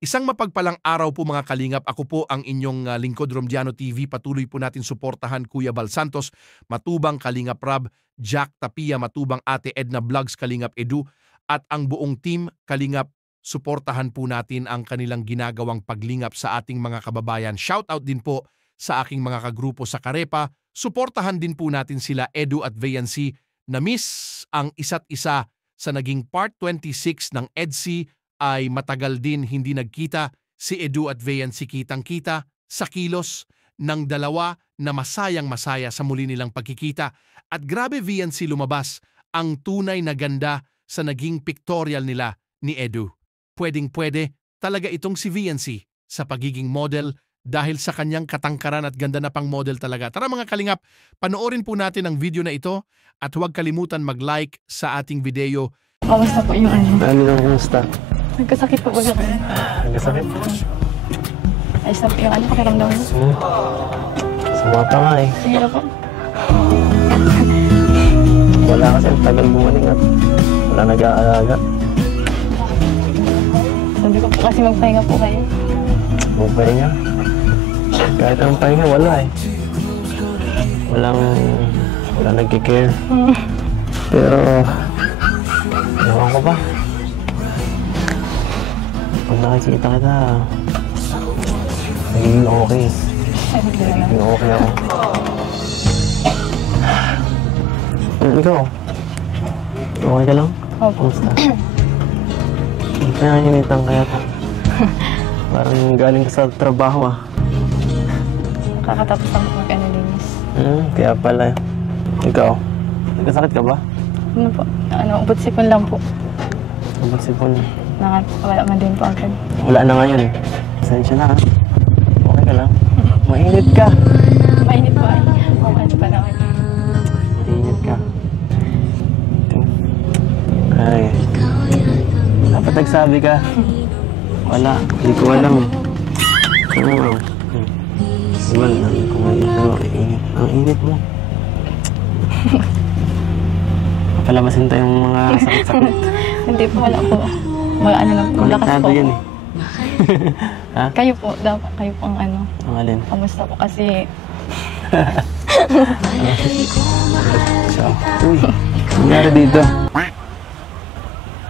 Isang mapagpalang araw po mga kalingap. Ako po ang inyong lingkod Romdiano TV. Patuloy po natin suportahan Kuya Bal Santos, Matubang Kalingap Rab, Jack Tapia, Matubang Ate Edna Vlogs, Kalingap Edu, at ang buong team Kalingap. Suportahan po natin ang kanilang ginagawang paglingap sa ating mga kababayan. Shout out din po sa aking mga kagrupo sa Karepa. Suportahan din po natin sila Edu at VNC na miss ang isa't isa sa naging part 26 ng EDSI ay matagal din hindi nagkita. Si Edu at VNC kitang-kita sa kilos ng dalawa na masayang-masaya sa muli nilang pagkikita. At grabe VNC, lumabas ang tunay na ganda sa naging pictorial nila ni Edu. Pwedeng-pwede talaga itong si VNC sa pagiging model dahil sa kanyang katangkaran at ganda na pang model talaga. Tara mga kalingap, panoorin po natin ang video na ito at huwag kalimutan mag-like sa ating video. Kamusta po yung ano? Ano nang kumusta? Nagkasakit po ba siya? Nagkasakit? Ayos na po yung ano, pakiramdam mo. Sama pa nga eh. Sige po. Wala kasi ang tagal gumaling at wala nag-aalaga. Sabi ko po kasi magpahinga po kayo. Magpahinga. Kahit ang pahinga, wala eh. Walang nagkikare. Pero, ewan ko ba? Pag nakikita kita, nagiging okay. Nagiging okay ako. Ikaw? Okay ka lang? Opo. Kumusta? Kaya hinitan kaya to. Parang galing ka sa trabaho ah. Kakatapos lang po mag-analinis. Kaya pala. Ikaw? Nagkasakit ka ba? Ano po? Ano, ubot-sipon lang po. Ubot-sipon. Wala man din po agad. Wala na ngayon. Pasensya na ha. Okay ka lang? Mainit ka. Mainit po ay. Ano pa naman. Mainit ka. Ay. Dapat nagsabi ka. Wala. Hindi ko alam eh. Oo. Well, ang init mo. Papalamasin tayong mga sakit-sakit. Hindi po, wala po. Ano lang po, lakas Konektado po. yan eh. Ha? Kayo po, dapat kayo po ang ano. Ang alin? Kamusta po kasi So, uy, nangyari dito?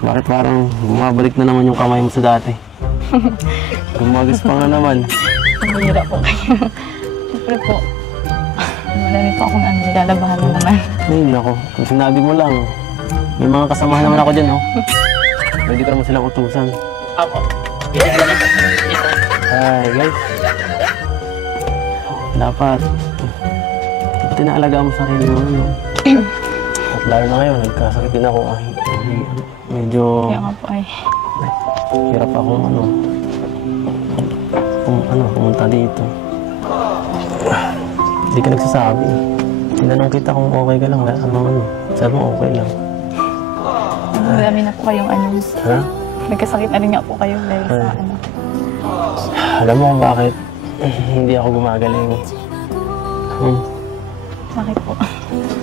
Bakit parang bumabalik na naman yung kamay mo sa dati? Gumagas pa nga naman. mahirap po kayo. Siyempre po, marami po akong ano, nilalabahan na naman. Ay, nako. Kung sinabi mo lang, may mga kasamahan naman ako dyan, oh. Pwede ko naman silang utusan. Opo. Hi, guys. Dapat inaalagaan mo sarili mo, no? At lalo na ngayon, nagkasakit din ako. Ay, medyo Kaya nga po ay. hirap akong pumunta dito. Hindi ka nagsasabi. Tinanong kita kung okay ka lang. Sabi mo okay lang. Marami na po kayong ano. Ha? Nagkasakit na rin nga po kayo dahil sa ano. Alam mo kung bakit hindi ako gumagaling? Bakit po?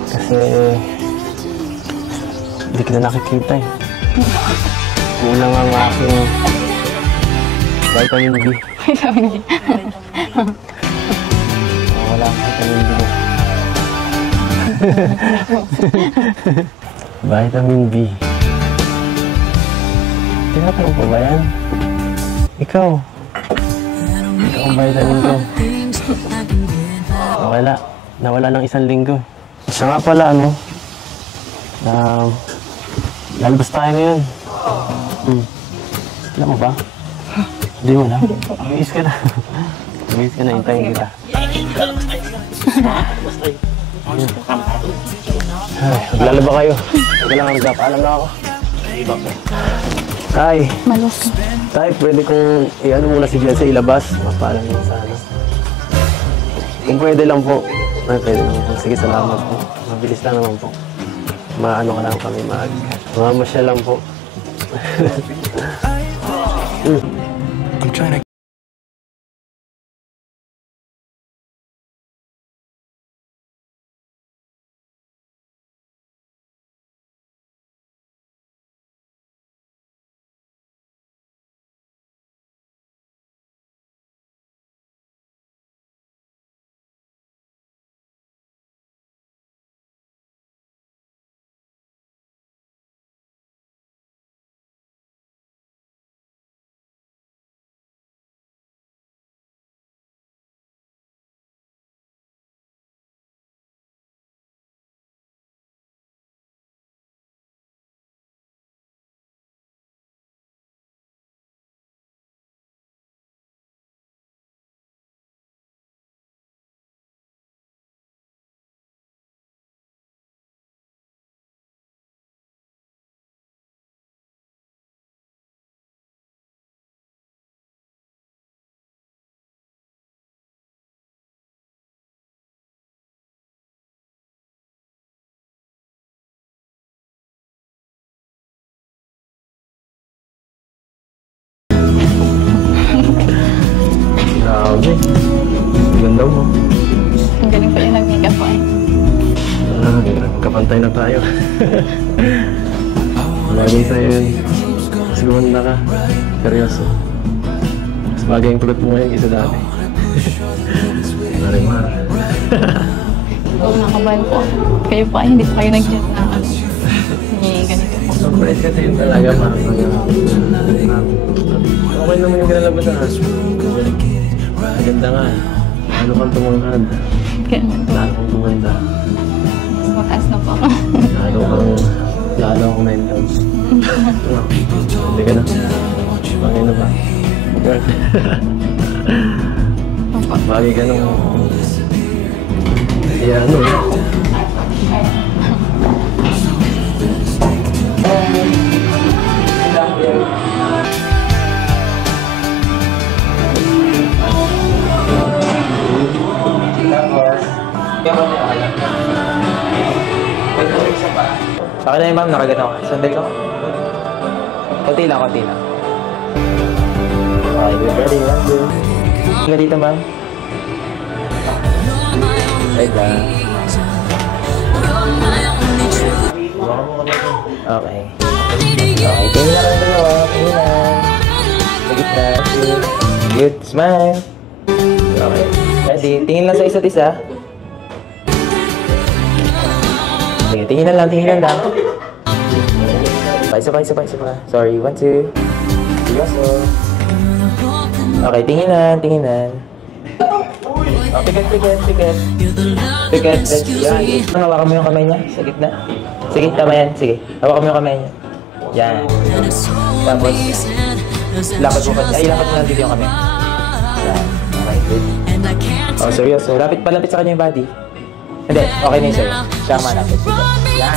Kasi hindi kita nakikita eh. Unang ang aking vitamin B. Vitamin D. Wala akong vitamin B. Vitamin B. Tinatanong ko ba yan? Ikaw. Ikaw ang vitamin ko. Nawala ng 1 linggo. Siya nga pala, lalabas tayo ngayon. Alam mo ba? Hindi mo na? Bihis ka na. Bihis ka na, hintayin kita. Ay, maglalaba kayo. Huwag ka lang ang paalam na ako. Tay, Malas ka. tay, pwede kong i-ano muna si Bianca ilabas. Mapaalam niya sana. Kung pwede lang po. Ay, pwede lang po. Sige, salamat po. Mabilis lang naman po. Maano ka lang kami mamasyal lang po. I'm trying to mo. Ang galing po yung nag-makeup po eh. Kapantay na tayo. Bagay sa'yo yun. Mas gumanda ka. Seryoso. Mas bagay yung kulot mo ngayon kaysa dati. Marimar. Oo, nakabahan po. Kayo po ay hindi pa kayo nag-chat na ganito po. Surprise kasi yun talaga, ma. Okay naman yung kinalabasan, ha? Maganda nga. Ano kang tumangkad? Ganun po. Lalo kang tumanda. Mas mataas na po ako. Lalo akong 9 pounds. Hindi ka na. Bagay na ba? Opo. Bagay ka nung... Yeah, ano eh. Sa akin na yun, ma'am. Nakagat ako. Sandali ko. Konti lang, konti lang. Okay, good. Ready? 1, 2. Tingnan dito, ma'am. Right lang. Okay. Okay, tingin na kami dalawa. Tingin na. Sa gitna. Good. Smile. Okay. Ready? Tingin lang sa isa't isa. Sige, tingin lang. Isa pa. Sorry, 1, 2. Seryoso. Okay, tingin na. Oh, pikit. Yan. Hawakan mo yung kamay niya sa gitna. Sige, tama yan. Sige, hawakan mo yung kamay niya. Yan. Tapos, lakad mo lang dito yung kamay. Yan. Okay, good. Oh, seryoso. Lapit sa kanya yung body. Hindi, okay na yun sa'yo. Siya malapit. Sige. Yan.